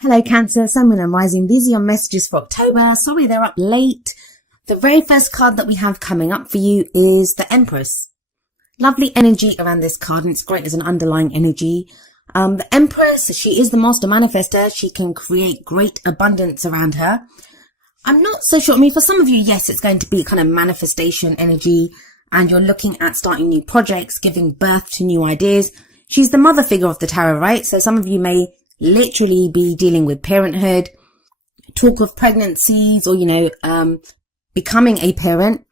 Hello Cancer, Sun, Moon and Rising. These are your messages for October. Sorry they're up late. The very first card that we have coming up for you is the Empress. Lovely energy around this card, and it's great as an underlying energy. The Empress, she is the master manifester. She can create great abundance around her. I'm not so sure. I mean, for some of you, yes, it's going to be kind of manifestation energy, and you're looking at starting new projects, giving birth to new ideas. She's the mother figure of the tarot, right? So some of you may literally be dealing with parenthood, talk of pregnancies, or, becoming a parent.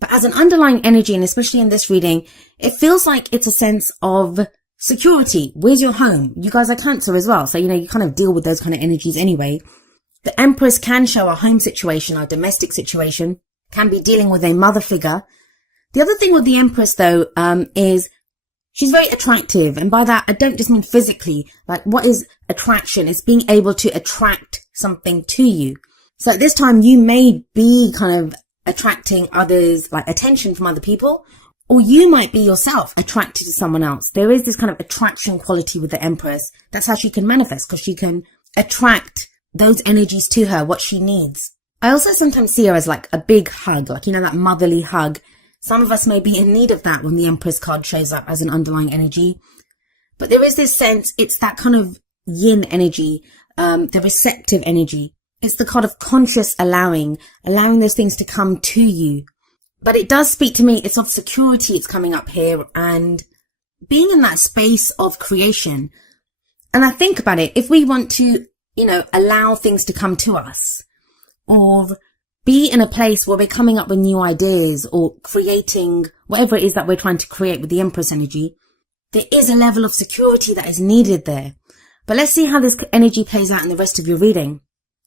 But as an underlying energy, and especially in this reading, it feels like it's a sense of security. Where's your home? You guys are Cancer as well. So, you kind of deal with those kind of energies anyway. The Empress can show a home situation, a domestic situation, can be dealing with a mother figure. The other thing with the Empress, though, is she's very attractive. And by that, I don't just mean physically. Like, what is attraction? It's being able to attract something to you. So at this time, you may be kind of attracting others, like attention from other people, or you might be yourself attracted to someone else. There is this kind of attraction quality with the Empress. That's how she can manifest, because she can attract those energies to her, what she needs. I also sometimes see her as like a big hug, like, that motherly hug. Some of us may be in need of that when the Empress card shows up as an underlying energy. But there is this sense, it's that kind of yin energy, the receptive energy. It's the kind of conscious allowing those things to come to you. But it does speak to me, it's of security, it's coming up here, and being in that space of creation. And I think about it, if we want to, allow things to come to us, or be in a place where we're coming up with new ideas or creating whatever it is that we're trying to create with the Empress energy, there is a level of security that is needed there. But let's see how this energy plays out in the rest of your reading.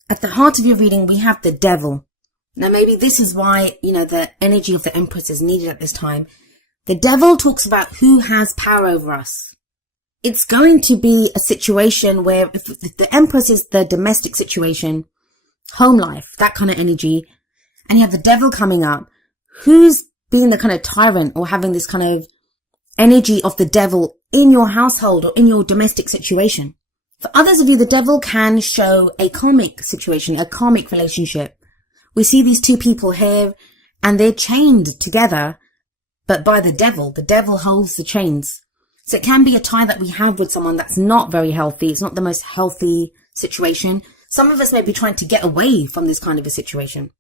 At the heart of your reading, we have the Devil. Now, maybe this is why, the energy of the Empress is needed at this time. The Devil talks about who has power over us. It's going to be a situation where if the Empress is the domestic situation, home life, that kind of energy, and you have the Devil coming up, who's being the kind of tyrant or having this kind of energy of the Devil in your household or in your domestic situation? For others of you, the Devil can show a karmic situation, a karmic relationship. We see these two people here, and they're chained together, but by the Devil. The Devil holds the chains. So it can be a tie that we have with someone that's not very healthy. It's not the most healthy situation. Some of us may be trying to get away from this kind of a situation,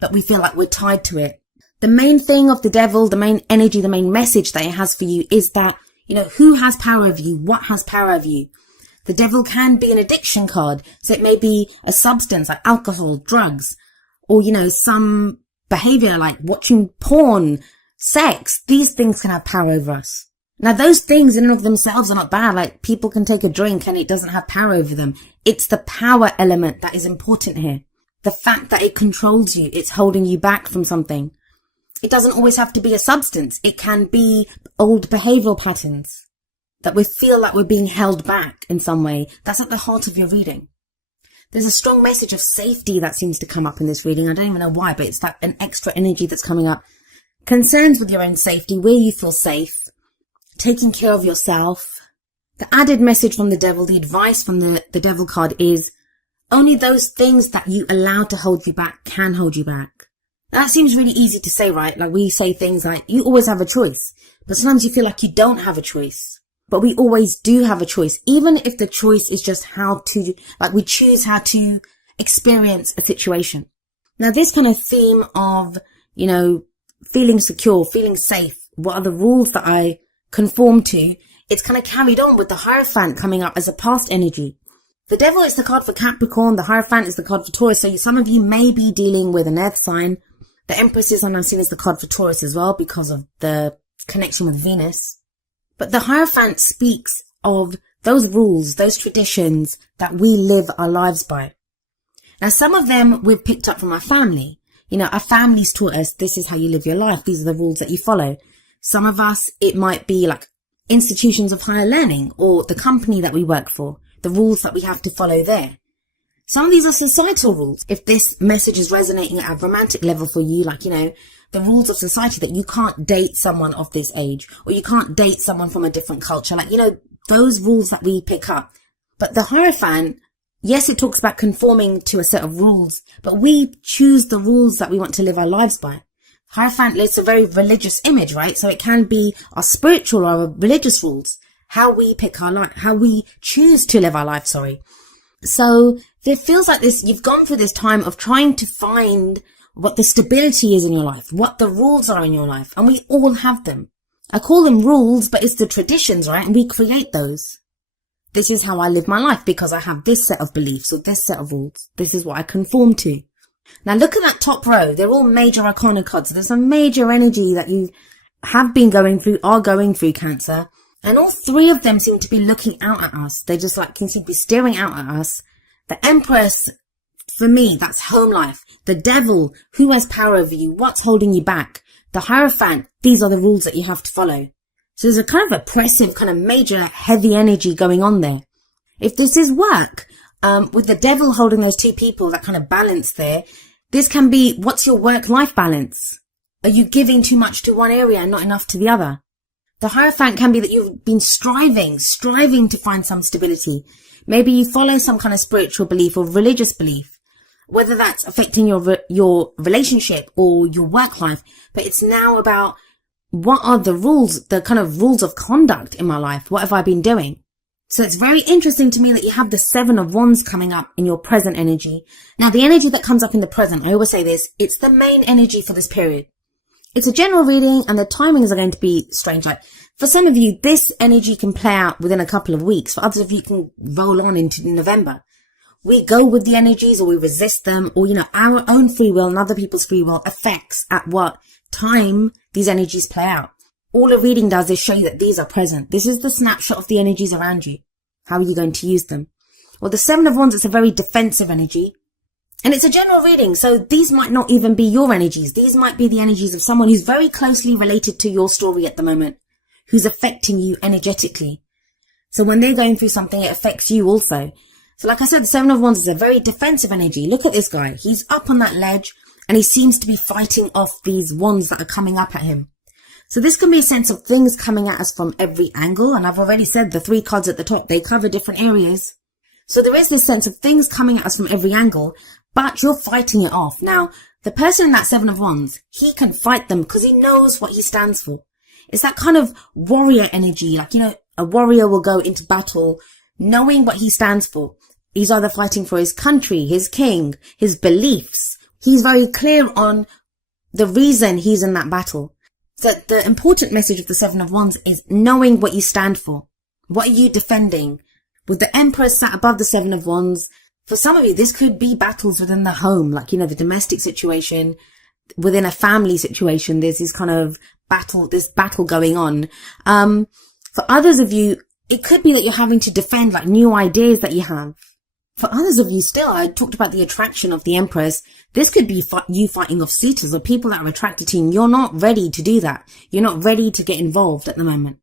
but we feel like we're tied to it. The main thing of the Devil, the main energy, the main message that it has for you is that, who has power over you? What has power over you? The Devil can be an addiction card. So it may be a substance like alcohol, drugs, or, some behavior like watching porn, sex. These things can have power over us. Now, those things in and of themselves are not bad. Like, people can take a drink and it doesn't have power over them. It's the power element that is important here. The fact that it controls you. It's holding you back from something. It doesn't always have to be a substance. It can be old behavioral patterns that we feel like we're being held back in some way. That's at the heart of your reading. There's a strong message of safety that seems to come up in this reading. I don't even know why, but it's that an extra energy that's coming up. Concerns with your own safety, where you feel safe. Taking care of yourself. The added message from the Devil, the advice from the Devil card is only those things that you allow to hold you back can hold you back. Now, that seems really easy to say, right? Like, we say things like, you always have a choice. But sometimes you feel like you don't have a choice. But we always do have a choice. Even if the choice is just we choose how to experience a situation. Now, this kind of theme of, feeling secure, feeling safe, what are the rules that I conform to, it's kind of carried on with the Hierophant coming up as a past energy. The Devil is the card for Capricorn, the Hierophant is the card for Taurus, so some of you may be dealing with an earth sign. The Empress is I'm seeing as the card for Taurus as well because of the connection with Venus. But the Hierophant speaks of those rules, those traditions that we live our lives by. Now, some of them we've picked up from our family. Our families taught us this is how you live your life. These are the rules that you follow. Some of us, it might be like institutions of higher learning or the company that we work for, the rules that we have to follow there. Some of these are societal rules. If this message is resonating at a romantic level for you, like, the rules of society that you can't date someone of this age or you can't date someone from a different culture, like, those rules that we pick up. But the Hierophant Yes, it talks about conforming to a set of rules, but we choose the rules that we want to live our lives by. Hierophant, it's a very religious image, right? So it can be our spiritual or our religious rules, how we pick our life, how we choose to live our life, So it feels like this, you've gone through this time of trying to find what the stability is in your life, what the rules are in your life, and we all have them. I call them rules, but it's the traditions, right? And we create those. This is how I live my life because I have this set of beliefs or this set of rules. This is what I conform to. Now look at that top row. They're all major arcana cards. There's a major energy that you have been going through, are going through, Cancer. And all three of them seem to be looking out at us. They just can seem to be staring out at us. The Empress, for me, that's home life. The Devil, who has power over you? What's holding you back? The Hierophant, these are the rules that you have to follow. So there's a kind of oppressive, kind of major, heavy energy going on there. If this is work, with the Devil holding those two people, that kind of balance there, this can be, what's your work-life balance? Are you giving too much to one area and not enough to the other? The Hierophant can be that you've been striving to find some stability. Maybe you follow some kind of spiritual belief or religious belief, whether that's affecting your relationship or your work life. But it's now about, what are the rules, the kind of rules of conduct in my life? What have I been doing? So it's very interesting to me that you have the Seven of Wands coming up in your present energy. Now, the energy that comes up in the present, I always say this, it's the main energy for this period. It's a general reading and the timings are going to be strange. Like, for some of you, this energy can play out within a couple of weeks. For others of you, it can roll on into November. We go with the energies or we resist them, or, our own free will and other people's free will affects at what time these energies play out. All a reading does is show you that these are present. This is the snapshot of the energies around you. How are you going to use them? Well, the Seven of Wands, it's a very defensive energy. And it's a general reading, so these might not even be your energies. These might be the energies of someone who's very closely related to your story at the moment, who's affecting you energetically. So when they're going through something, it affects you also. So like I said, the Seven of Wands is a very defensive energy. Look at this guy. He's up on that ledge and he seems to be fighting off these wands that are coming up at him. So this can be a sense of things coming at us from every angle. And I've already said the three cards at the top, they cover different areas. So there is this sense of things coming at us from every angle, but you're fighting it off. Now, the person in that Seven of Wands, he can fight them because he knows what he stands for. It's that kind of warrior energy. A warrior will go into battle knowing what he stands for. He's either fighting for his country, his king, his beliefs. He's very clear on the reason he's in that battle. So the important message of the Seven of Wands is knowing what you stand for. What are you defending? With the Empress sat above the Seven of Wands, for some of you, this could be battles within the home, the domestic situation, within a family situation. There's this kind of battle going on. For others of you, it could be that you're having to defend new ideas that you have. For others of you still, I talked about the attraction of the Empress. This could be you fighting off suitors or people that are attracted to you. You're not ready to do that. You're not ready to get involved at the moment.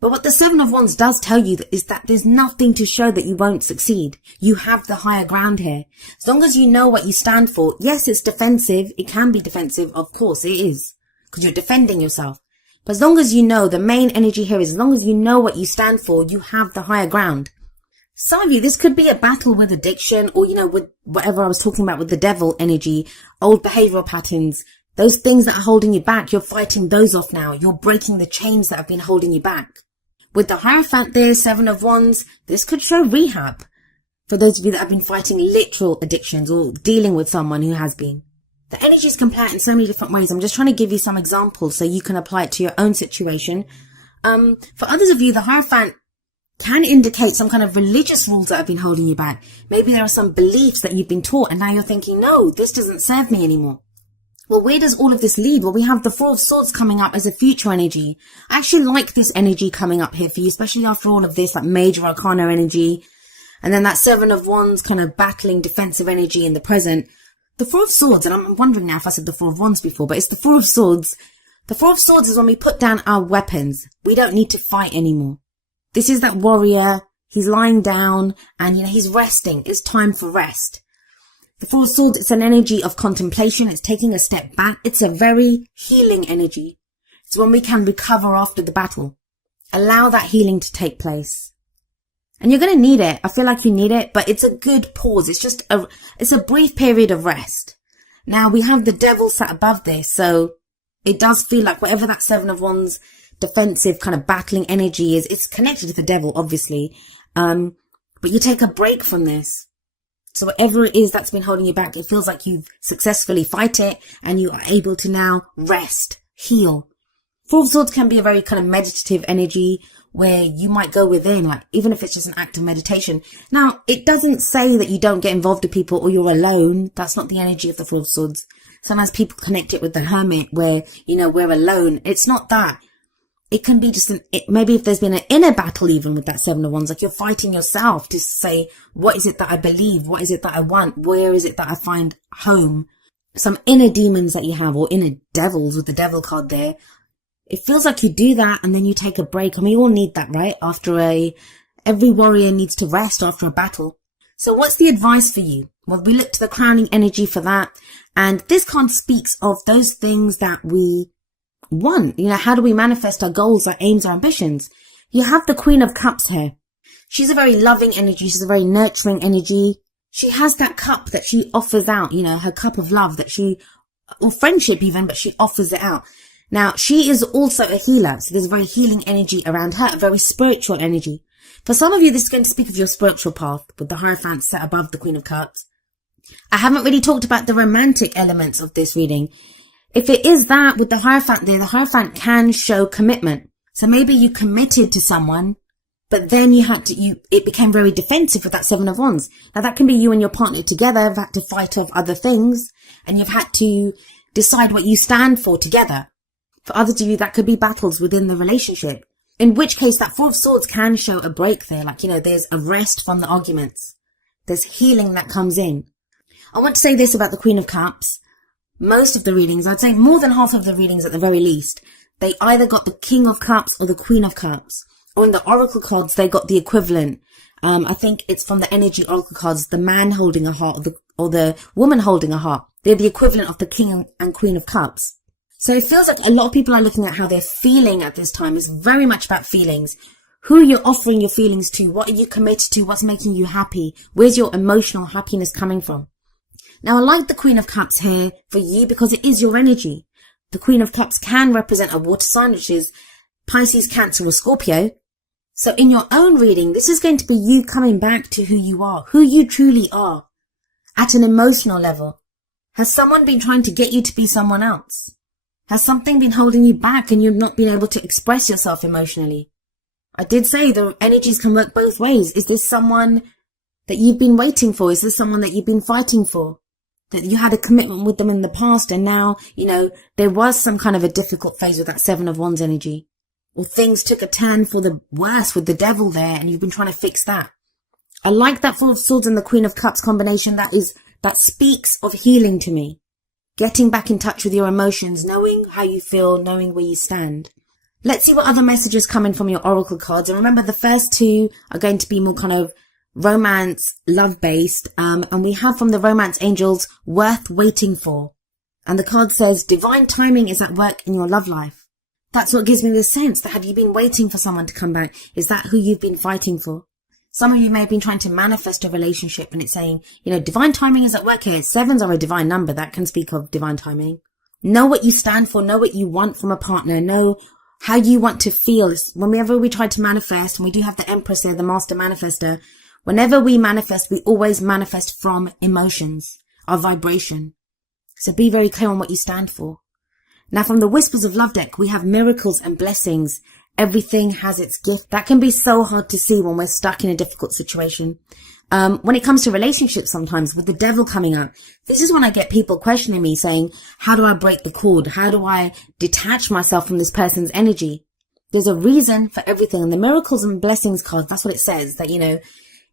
But what the Seven of Wands does tell you is that there's nothing to show that you won't succeed. You have the higher ground here. As long as you know what you stand for, yes, it's defensive. It can be defensive. Of course it is, because you're defending yourself. But as long as you know, the main energy here is as long as you know what you stand for, you have the higher ground. Some of you, this could be a battle with addiction or, with whatever I was talking about with the Devil energy, old behavioral patterns, those things that are holding you back. You're fighting those off now. You're breaking the chains that have been holding you back. With the Hierophant there, Seven of Wands, this could show rehab for those of you that have been fighting literal addictions or dealing with someone who has been. The energies can play out in so many different ways. I'm just trying to give you some examples so you can apply it to your own situation. For others of you, the Hierophant can indicate some kind of religious rules that have been holding you back. Maybe there are some beliefs that you've been taught and now you're thinking, no, this doesn't serve me anymore. Well, where does all of this lead? Well, we have the Four of Swords coming up as a future energy. I actually like this energy coming up here for you, especially after all of this, major arcana energy. And then that Seven of Wands kind of battling defensive energy in the present. The Four of Swords, and I'm wondering now if I said the Four of Wands before, but it's the Four of Swords. The Four of Swords is when we put down our weapons. We don't need to fight anymore. This is that warrior. He's lying down and, he's resting. It's time for rest. The Four of Swords, it's an energy of contemplation. It's taking a step back. It's a very healing energy. It's when we can recover after the battle. Allow that healing to take place. And you're going to need it. I feel like you need it, but it's a good pause. It's a brief period of rest. Now we have the Devil sat above this. So it does feel like whatever that Seven of Wands defensive kind of battling energy is, it's connected to the Devil, obviously. But you take a break from this. So whatever it is that's been holding you back, it feels like you've successfully fight it and you are able to now rest, heal. Four of Swords can be a very kind of meditative energy where you might go within, like even if it's just an act of meditation. Now, it doesn't say that you don't get involved with people or you're alone. That's not the energy of the Four of Swords. Sometimes people connect it with the Hermit where, we're alone. It's not that. It can be just maybe if there's been an inner battle even with that Seven of Wands, like you're fighting yourself to say, what is it that I believe? What is it that I want? Where is it that I find home? Some inner demons that you have, or inner devils with the Devil card there. It feels like you do that and then you take a break. I mean, we all need that, right? Every warrior needs to rest after a battle. So what's the advice for you? Well, we look to the crowning energy for that. And this card speaks of those things that we want. How do we manifest our goals, our aims, our ambitions? You have the Queen of Cups here. She's a very loving energy. She's a very nurturing energy. She has that cup that she offers out, her cup of love or friendship even, but she offers it out. Now, she is also a healer. So there's a very healing energy around her, a very spiritual energy. For some of you, this is going to speak of your spiritual path with the Hierophant set above the Queen of Cups. I haven't really talked about the romantic elements of this reading. If it is that with the Hierophant there, the Hierophant can show commitment. So maybe you committed to someone, but then it became very defensive with that Seven of Wands. Now that can be you and your partner together have had to fight off other things and you've had to decide what you stand for together. For others of you, that could be battles within the relationship. In which case, that Four of Swords can show a break there. Like, there's a rest from the arguments. There's healing that comes in. I want to say this about the Queen of Cups. Most of the readings, I'd say more than half of the readings at the very least, they either got the King of Cups or the Queen of Cups. Or in the Oracle cards, they got the equivalent. I think it's from the Energy Oracle cards, the man holding a heart or the woman holding a heart. They're the equivalent of the King and Queen of Cups. So it feels like a lot of people are looking at how they're feeling at this time. It's very much about feelings. Who you're offering your feelings to. What are you committed to? What's making you happy? Where's your emotional happiness coming from? Now, I like the Queen of Cups here for you because it is your energy. The Queen of Cups can represent a water sign, which is Pisces, Cancer, or Scorpio. So in your own reading, this is going to be you coming back to who you are, who you truly are at an emotional level. Has someone been trying to get you to be someone else? Has something been holding you back and you've not been able to express yourself emotionally? I did say the energies can work both ways. Is this someone that you've been waiting for? Is this someone that you've been fighting for? That you had a commitment with them in the past and now, there was some kind of a difficult phase with that Seven of Wands energy. Or things took a turn for the worse with the Devil there and you've been trying to fix that. I like that Four of Swords and the Queen of Cups combination. That speaks of healing to me. Getting back in touch with your emotions, knowing how you feel, knowing where you stand. Let's see what other messages come in from your Oracle cards. And remember, the first two are going to be more kind of romance, love-based. And we have from the Romance Angels, Worth Waiting For. And the card says, divine timing is at work in your love life. That's what gives me the sense that have you been waiting for someone to come back? Is that who you've been fighting for? Some of you may have been trying to manifest a relationship and it's saying, divine timing is at work here. Sevens are a divine number that can speak of divine timing. Know what you stand for. Know what you want from a partner. Know how you want to feel. Whenever we try to manifest, and we do have the Empress there, the Master Manifester, whenever we manifest, we always manifest from emotions, our vibration. So be very clear on what you stand for. Now from the Whispers of Love deck, we have miracles and blessings. Everything has its gift. That can be so hard to see when we're stuck in a difficult situation. When it comes to relationships sometimes, with the Devil coming up, this is when I get people questioning me saying, how do I break the cord? How do I detach myself from this person's energy? There's a reason for everything. And the miracles and blessings card, that's what it says, that,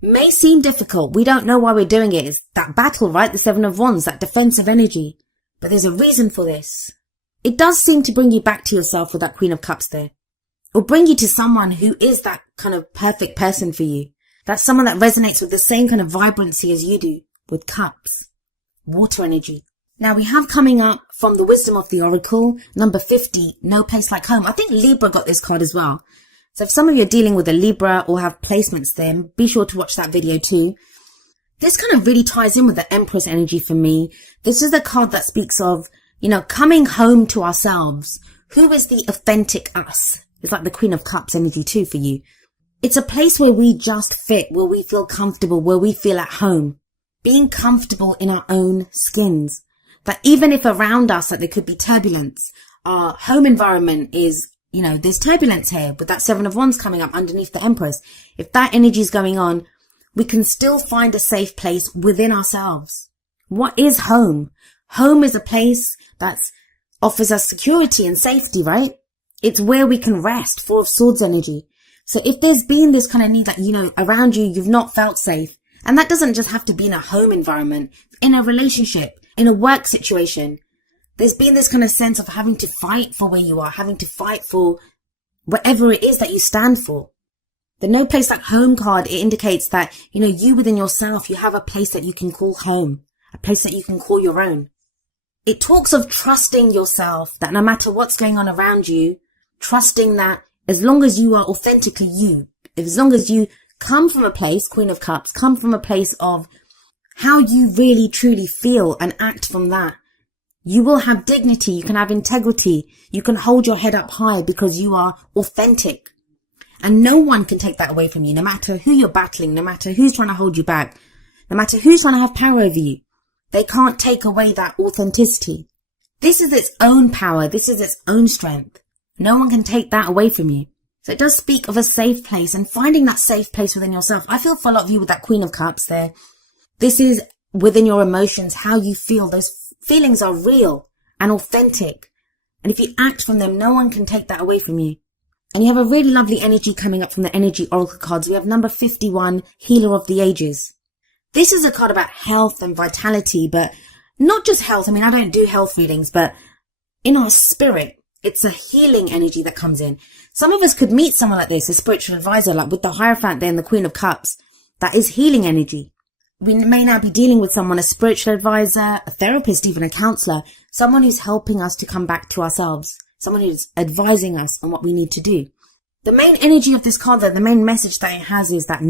may seem difficult. We don't know why we're doing it. It's that battle, right? The Seven of Wands, that defensive energy. But there's a reason for this. It does seem to bring you back to yourself with that Queen of Cups there. Or bring you to someone who is that kind of perfect person for you. That's someone that resonates with the same kind of vibrancy as you do, with cups, water energy. Now we have coming up from the Wisdom of the Oracle, number 50, No Place Like Home. I think Libra got this card as well. So if some of you are dealing with a Libra or have placements there, be sure to watch that video too. This kind of really ties in with the Empress energy for me. This is the card that speaks of, coming home to ourselves. Who is the authentic us? It's like the Queen of Cups energy too for you. It's a place where we just fit, where we feel comfortable, where we feel at home. Being comfortable in our own skins. That even if around us, like there could be turbulence, our home environment is, there's turbulence here with that Seven of Wands coming up underneath the Empress. If that energy is going on, we can still find a safe place within ourselves. What is home? Home is a place that offers us security and safety, right? It's where we can rest, Four of Swords energy. So if there's been this kind of need that, around you, you've not felt safe. And that doesn't just have to be in a home environment, in a relationship, in a work situation. There's been this kind of sense of having to fight for where you are, having to fight for whatever it is that you stand for. The No Place Like Home card, it indicates that, you within yourself, you have a place that you can call home, a place that you can call your own. It talks of trusting yourself, that no matter what's going on around you, trusting that as long as you are authentically you, as long as you come from a place, Queen of Cups, come from a place of how you really truly feel and act from that, you will have dignity, you can have integrity, you can hold your head up high because you are authentic. And no one can take that away from you, no matter who you're battling, no matter who's trying to hold you back, no matter who's trying to have power over you. They can't take away that authenticity. This is its own power, this is its own strength. No one can take that away from you. So it does speak of a safe place and finding that safe place within yourself. I feel for a lot of you with that Queen of Cups there. This is within your emotions, how you feel. Those feelings are real and authentic. And if you act from them, no one can take that away from you. And you have a really lovely energy coming up from the Energy Oracle cards. We have number 51, Healer of the Ages. This is a card about health and vitality, but not just health. I don't do health readings, but in our spirit, it's a healing energy that comes in. Some of us could meet someone like this, a spiritual advisor, like with the Hierophant there and the Queen of Cups. That is healing energy. We may now be dealing with someone, a spiritual advisor, a therapist, even a counselor, someone who's helping us to come back to ourselves, someone who's advising us on what we need to do. The main energy of this card, though, the main message that it has is that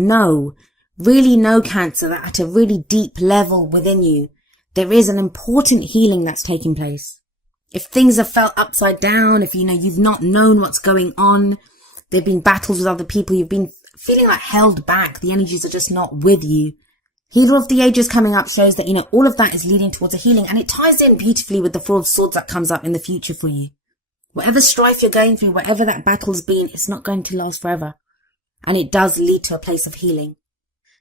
really know, Cancer, that at a really deep level within you, there is an important healing that's taking place. If things have felt upside down, if you've not known what's going on, there've been battles with other people, you've been feeling like held back, the energies are just not with you. Healer of the Ages coming up shows that, all of that is leading towards a healing, and it ties in beautifully with the Four of Swords that comes up in the future for you. Whatever strife you're going through, whatever that battle's been, it's not going to last forever. And it does lead to a place of healing.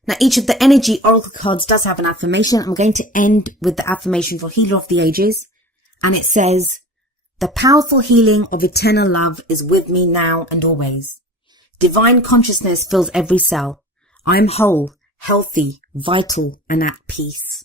Now, each of the Energy Oracle cards does have an affirmation. I'm going to end with the affirmation for Healer of the Ages. And it says, the powerful healing of eternal love is with me now and always. Divine consciousness fills every cell. I am whole, healthy, vital, and at peace.